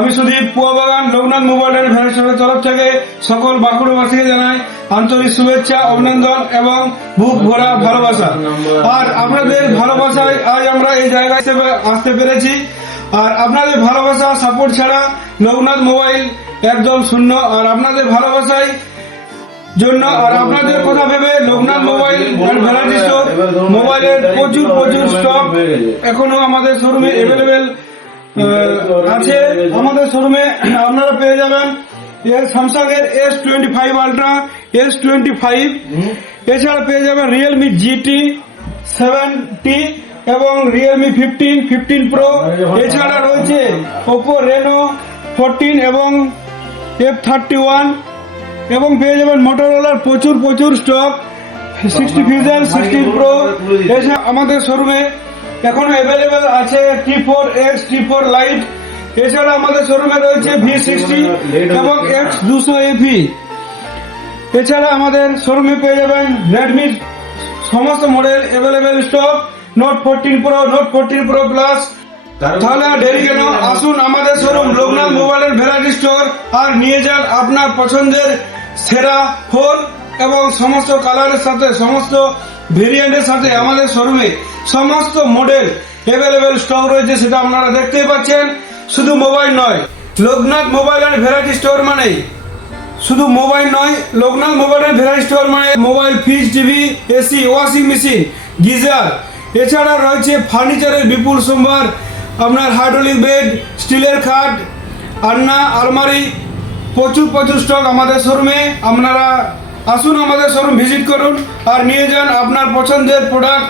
আমি Sudip পুয়াবাগান Loknath mobile and ভ্যারাইটির তরফ থেকে সকল বাঁকুড়াবাসীকে জানাই আন্তরিক শুভেচ্ছা, অভিনন্দন এবং বুক ভরা ভালোবাসা। আর আপনাদের ভালোবাসায় আজ আমরা এই জায়গায় হিসেবে আসতে পেরেছি। আর আপনাদের ভালোবাসা সাপোর্ট ছাড়া লোকনাথ মোবাইল একদম শূন্য। আর আপনাদের ভালোবাসায় জন্য আর আপনাদের কথা ভেবে Loknath mobile and variety store মোবাইলের প্রচুর স্টক এখনো আমাদের শোরুমে অ্যাভেলেবেল আছে। আমাদের শোরুমে আপনারা পেয়ে যাবেন স্যামসাং এর S25 আলট্রা, S25, এছাড়া পেয়ে যাবেন রিয়েলমি GT 7T এবং রিয়েলমি 15 প্রো। এছাড়া রয়েছে ওপো রেনো 14 এবং F31 এবং পেয়ে যাবেন মোটরোলার প্রচুর স্টক 60 ফিউশন 16 প্রো। এছাড়া আমাদের শোরুমে এখনো অ্যাভেলেবেল আছে T4X, T4 লাইট। এছাড়া আমাদের শোরুমে রয়েছে V60 এবং X200 FE। এছাড়া আমাদের শোরুমে পেয়ে যাবেন রেডমির সমস্ত model available stock, note 14 pro, note 14 pro plus. তাহলে আর দেরি কেন, আসুন আমাদের showroom Loknath mobile and variety store আর নিয়ে যান আপনার পছন্দের সেরা ফোন এবং সমস্ত কালারের সাথে সমস্ত ভেরিয়েন্টের সাথে আমাদের শোরুমে সমস্ত মডেল অ্যাভেলেবেল স্টক রয়েছে, সেটা আপনারা দেখতেই পাচ্ছেন। শুধু মোবাইল নয়, Loknath mobile and variety store মানে শুধু মোবাইল নয়, Loknath mobile and variety store মানে mobile, fridge, TV, AC, washing machine, geyser. এছাড়া রয়েছে ফার্নিচারের বিপুল সম্ভার, আপনার হাইড্রোলিক বেড, স্টিলের খাট, আলনা, আলমারি, প্রচুর স্টক আমাদের শোরুমে। আপনারা আসুন আমাদের শোরুম ভিজিট করুন আর নিয়ে যান আপনার পছন্দের প্রোডাক্ট